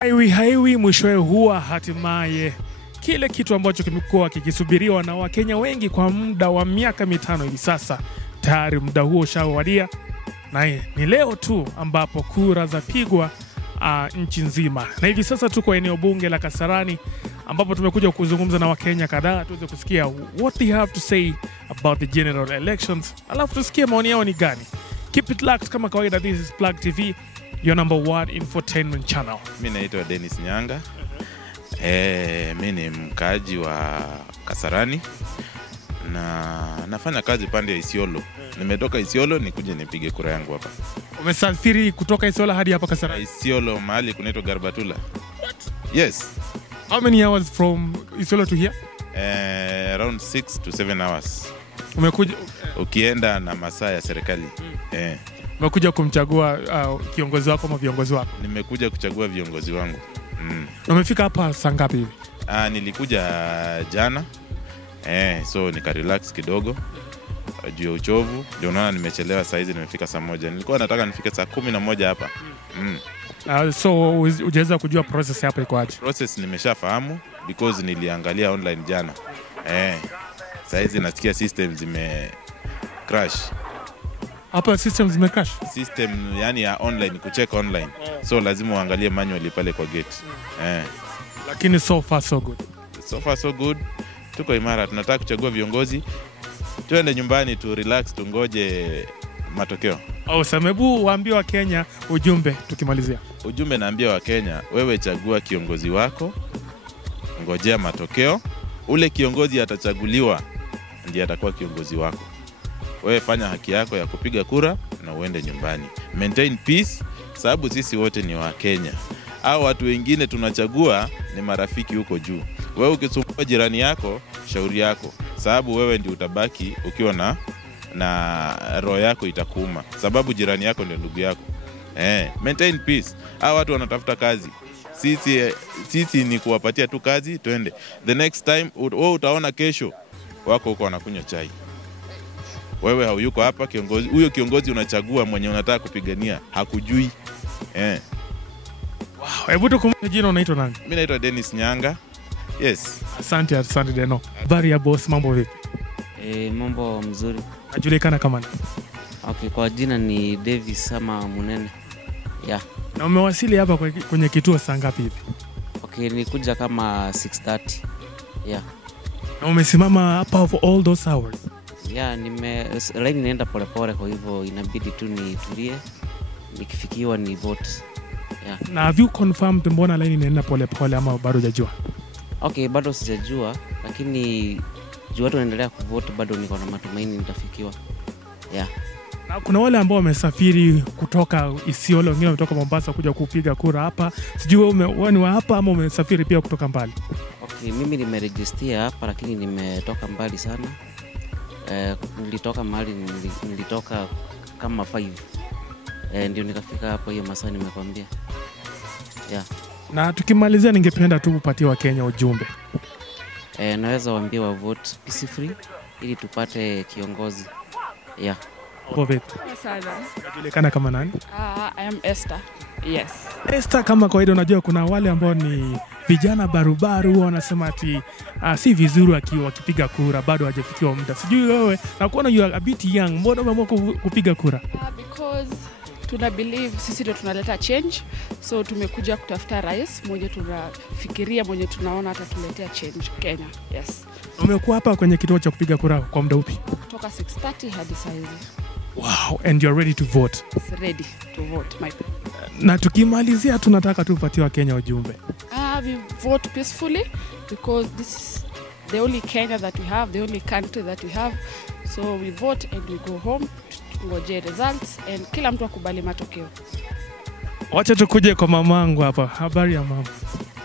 Haiwi mwishowe huwa hatimaye kile kitu ambacho kimekuwa kikisubiriwa na Wakenya wengi kwa muda wa miaka 5 hivi sasa. Tayari muda huo ushawadia na ni leo tu ambapo kura zapigwa nchi nzima. Na hivi sasa tuko eneo bunge la Kasarani ambapo tumekuja kuzungumza na Wakenya kadhaa tuweze kusikia what they have to say about the general elections. Alafu tusikie maoni yao ni gani. Keep it locked kama kawaida. This is Plug TV, your number 1 infotainment channel. Mimi naitwa Dennis Nyanga. Mimi ni mkaaji wa Kasarani na nafanya kazi pande ya Isiolo. Nimetoka Isiolo nikuje nipige kura yangu hapa. Umesafiri kutoka Isiolo hadi hapa Kasarani? Isiolo mahali kunaitwa Garbatula. What? Yes. How many hours from Isiolo to here? Around 6 to 7 hours. Umekuja ukienda na masaa ya serikali. Umekuja kumchagua kiongozi wako ama viongozi wako? Nimekuja kuchagua viongozi wangu. Na umefika hapa saa ngapi hivi? Nilikuja jana. So nika relax kidogo juu ya uchovu. Ndio naona nimechelewa saa hizi, nimefika saa 1. Nilikuwa nataka nifike saa 11 hapa. So ujaweza kujua process hapa iko aje? Process nimeshafahamu because niliangalia online jana. Saa hizi nasikia systems zime crash. Hapa systems zime crash? System yani ya online, kucheck online. So lazima uangalie manually pale kwa gate. Lakini so far so good. So far so good. Tuko imara, tunataka kuchagua viongozi. Tuende nyumbani tu relax, tungoje matokeo. Samebu waambie wa Kenya ujumbe tukimalizia. Ujumbe naambia wa Kenya, wewe chagua kiongozi wako, ngojea matokeo. Ule kiongozi atachaguliwa ndiye atakuwa kiongozi wako. Wewe fanya haki yako ya kupiga kura na uende nyumbani. Maintain peace, sababu sisi wote ni wa Kenya. Hao watu wengine tunachagua ni marafiki huko juu. Wewe ukisumbua jirani yako, shauri yako. Sababu wewe ndio utabaki ukiwa na roho yako itakuuma. Sababu jirani yako ndio ndugu yako. Maintain peace. Hao watu wanatafuta kazi. Sisi ni kuwapatia tu kazi, twende. The next time wewe utaona kesho wako huko wanakunywa chai. Wewe hauyuko hapa, kiongozi huyo kiongozi unachagua mwenye unataka kupigania hakujui. Wow, hebu tukumbuke jina unaitwa nani? Mimi naitwa Dennis Nyanga. Yes. Asante Deno. Habari ya boss, mambo vipi? Mambo mzuri. Najulikana kama nani? Okay, kwa jina ni Davis ama Munene. Yeah. Na umewasili hapa kwenye kituo saa ngapi hivi? Okay, nilikuja kama 6:30. Yeah. Na umesimama hapa for all those hours? Yeah, line inaenda polepole, kwa hivyo inabidi tu nitulie. Nikifikiwa ni vote. Yeah. Na have you confirmed mbona line inaenda polepole ama bado hujajua? Okay, bado sijajua, lakini juu watu wanaendelea kuvote, bado niko na matumaini nitafikiwa. Yeah. Na kuna wale ambao wamesafiri kutoka Isiolo, wengine wametoka Mombasa kuja kupiga kura hapa. Sijui wewe ni wa hapa ama umesafiri pia kutoka mbali? Okay, mimi nimeregister hapa lakini nimetoka mbali sana. Nilitoka mahali nilitoka kama 5. Ndio nikafika hapo hiyo masaa nimekwambia. Yeah. Na tukimalizia ningependa tu kupatia wa Kenya ujumbe. Naweza waambia wa vote peacefully ili tupate kiongozi. Yeah. Povet. Sana. Unajulikana kama nani? I am Esther. Yes. Esther, kama kawaida unajua kuna wale ambao ni vijana barubaru wanasema ati si vizuri wakipiga kura, bado hajafikiwa muda. Sijui wewe, na kuona you are a bit young, mbona umeamua kupiga kura? Because tuna believe sisi ndio tunaleta change. So tumekuja kutafuta rais mwenye tunafikiria, mwenye tunaona atatuletea change Kenya. Yes. Umekuwa hapa kwenye kituo cha kupiga kura kwa muda upi? Kutoka 6:30 hadi saa hizi. Wow, and you're ready to vote? It's ready to vote, my friend. Na tukimalizia tunataka tupatie wa Kenya ujumbe. We vote peacefully because this is the only Kenya that we have, the only country that we have. So we vote and we go home, ngoje results and kila mtu akubali matokeo. Wacha tukuje kwa mamangu hapa. Habari ya mama?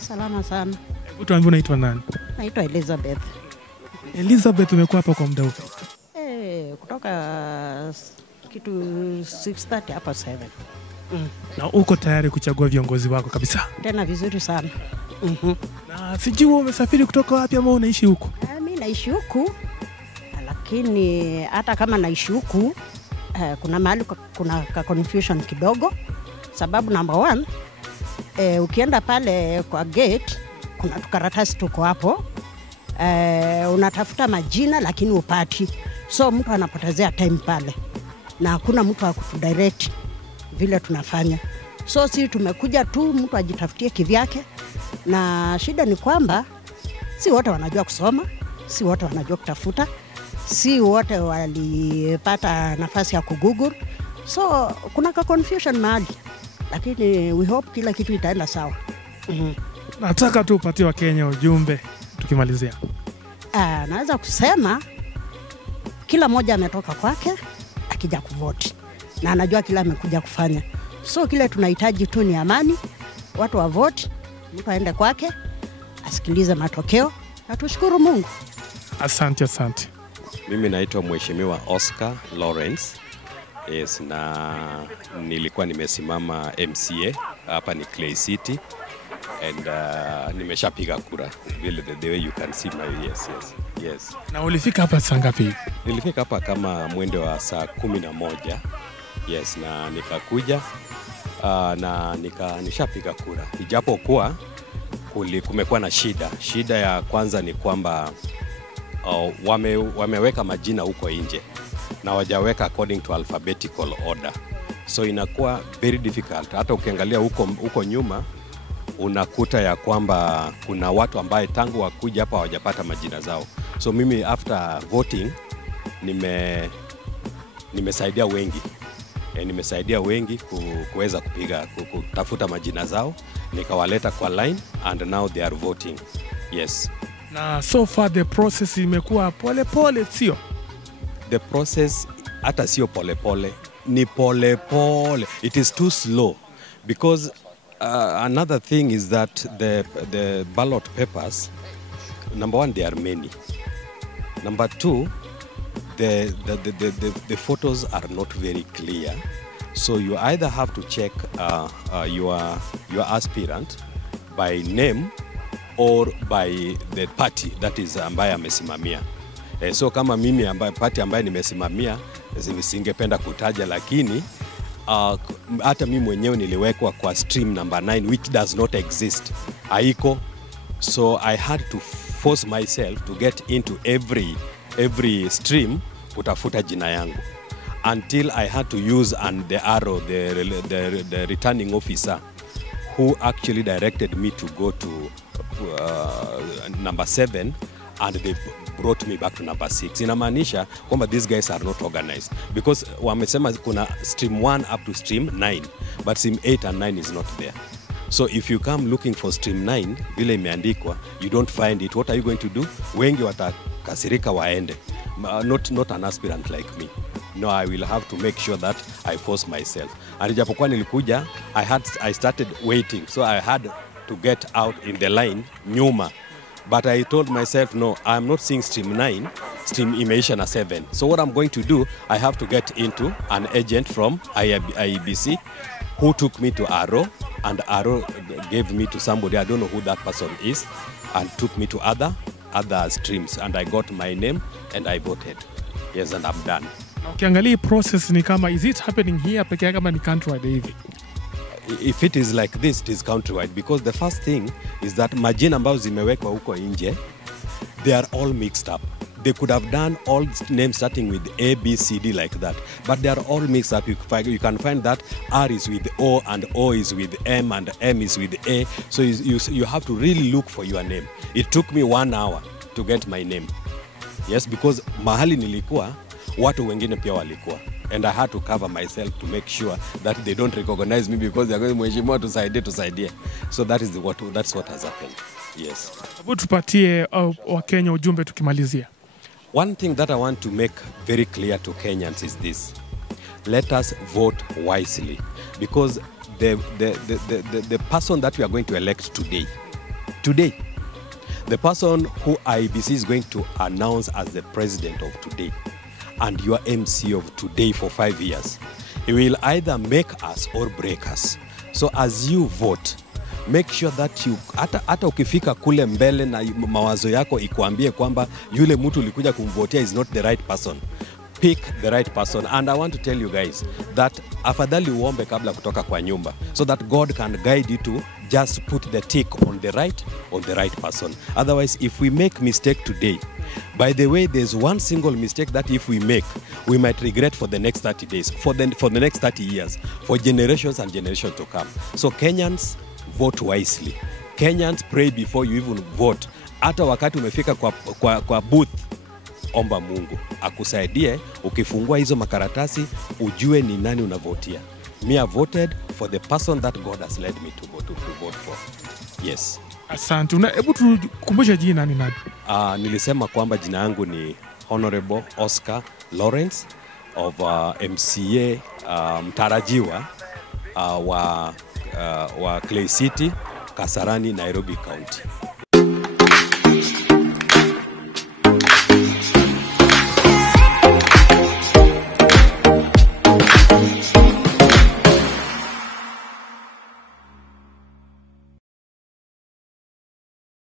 Salama sana. Hebu tuambie unaitwa nani? Naitwa Elizabeth. Elizabeth, umekuwa hapa kwa muda upi? Kutoka kitu 6:30 hapa 7. Na uko tayari kuchagua viongozi wako kabisa? Tena vizuri sana. Na sijui wewe umesafiri kutoka wapi ama unaishi huko? Mimi naishi huku. Lakini hata kama naishi huku kuna mahali kuna confusion kidogo. Sababu number 1, Ukienda pale kwa gate kuna tukaratasi tuko hapo. Unatafuta majina lakini upati. So mtu anapotezea time pale. Na hakuna mtu wa kutudirect vile tunafanya. So si tumekuja tu mtu ajitafutie kivyake. Na shida ni kwamba si wote wanajua kusoma, si wote wanajua kutafuta, si wote walipata nafasi ya kugoogle. So kuna ka confusion mahali. Lakini we hope kila kitu itaenda sawa. Nataka tu upatie Wakenya ujumbe tukimalizia. Naweza kusema kila mmoja ametoka kwake akija kuvote na anajua kila amekuja kufanya. So kile tunahitaji tu ni amani, watu wa vote, mtu aende kwake asikilize matokeo na tushukuru Mungu. Asante. Mimi naitwa Mheshimiwa Oscar Lawrence. Yes, na nilikuwa nimesimama MCA hapa ni Clay City and nimeshapiga kura vile the way you can see my yes. Na ulifika hapa saa ngapi? Nilifika hapa kama mwendo wa saa 11. Yes, na nikakuja na nishapiga kura. Ijapokuwa kumekuwa na shida ya kwanza ni kwamba wameweka majina huko nje na wajaweka according to alphabetical order, so inakuwa very difficult. Hata ukiangalia huko nyuma unakuta ya kwamba kuna watu ambaye tangu wakuja hapa hawajapata majina zao. So mimi after voting nimesaidia wengi kuweza kutafuta majina zao, nikawaleta kwa line and now they are voting. Yes. Na so far the process imekuwa pole sio? The process hata sio pole, ni pole. It is too slow because another thing is that the ballot papers, number one, they are many. Number two, the photos are not very clear. So you either have to check your aspirant by name or by the party that is ambaye amesimamia. So kama mimi party ambaye nimesimamia singependa kutaja, lakini hata mimi mwenyewe niliwekwa kwa stream number 9 which does not exist. Haiko. So I had to force myself to get into every stream kutafuta jina yangu until I had to use the arrow, the returning officer who actually directed me to go to number 7 and they brought me back to number 6. Inamaanisha kwamba these guys are not organized because wamesema kuna stream 1 up to stream 9 but stream 8 and 9 is not there. So if you come looking for stream 9 vile imeandikwa, you don't find it. What are you going to do? Wengi watakasirika waende. Not an aspirant like me. No, I will have to make sure that I force myself. And japokuwa nilikuja, I started waiting. So I had to get out in the line nyuma. But I told myself, no, I'm not seeing stream 9, stream imeisha na 7. So what I'm going to do, I have to get into an agent from IEBC who took me to Arrow, and Arrow gave me to somebody, I don't know who that person is, and took me to other streams, and I got my name and I voted. Yes, and I'm done. Ukiangalia process ni kama, is it happening here peke yake kama ni countrywide hivi? If it is like this, it is countrywide, because the first thing is that majina ambazo zimewekwa huko nje, they are all mixed up. They could have done all names starting with A, B, C, D like that, but they are all mixed up. You can find that R is with O and O is with M and M is with A. So you have to really look for your name. It took me 1 hour to get my name. Yes, because mahali nilikuwa, watu wengine pia walikuwa. And I had to cover myself to make sure that they don't recognize me because they are going, mheshimiwa tusaidie. So that's what has happened. Yes. Hebu tupatie Wakenya ujumbe tukimalizia. One thing that I want to make very clear to Kenyans is this: let us vote wisely, because the person that we are going to elect today, the person who IEBC is going to announce as the president of today and your MC of today for 5 years, he will either make us or break us. So as you vote, make sure that you hata ukifika kule mbele na mawazo yako ikuambie kwamba yule mtu ulikuja kumvotea is not the right person, pick the right person. And I want to tell you guys that afadhali uombe kabla kutoka kwa nyumba, so that God can guide you to just put the tick on the right person. Otherwise, if we make mistake today, by the way, there's one single mistake that if we make, we might regret for the next 30 days, for the next 30 years, for generations and generations to come. So Kenyans, vote wisely. Kenyans, pray before you even vote. Hata wakati umefika kwa booth, omba Mungu akusaidie, ukifungua hizo makaratasi ujue ni nani unavotia. Me, I voted for the person that God has led me to vote for. Yes. Asante. Hebu tukumbushe jina ni nani? Nilisema kwamba jina yangu ni Honorable Oscar Lawrence of MCA mtarajiwa wa Clay City, Kasarani, Nairobi County.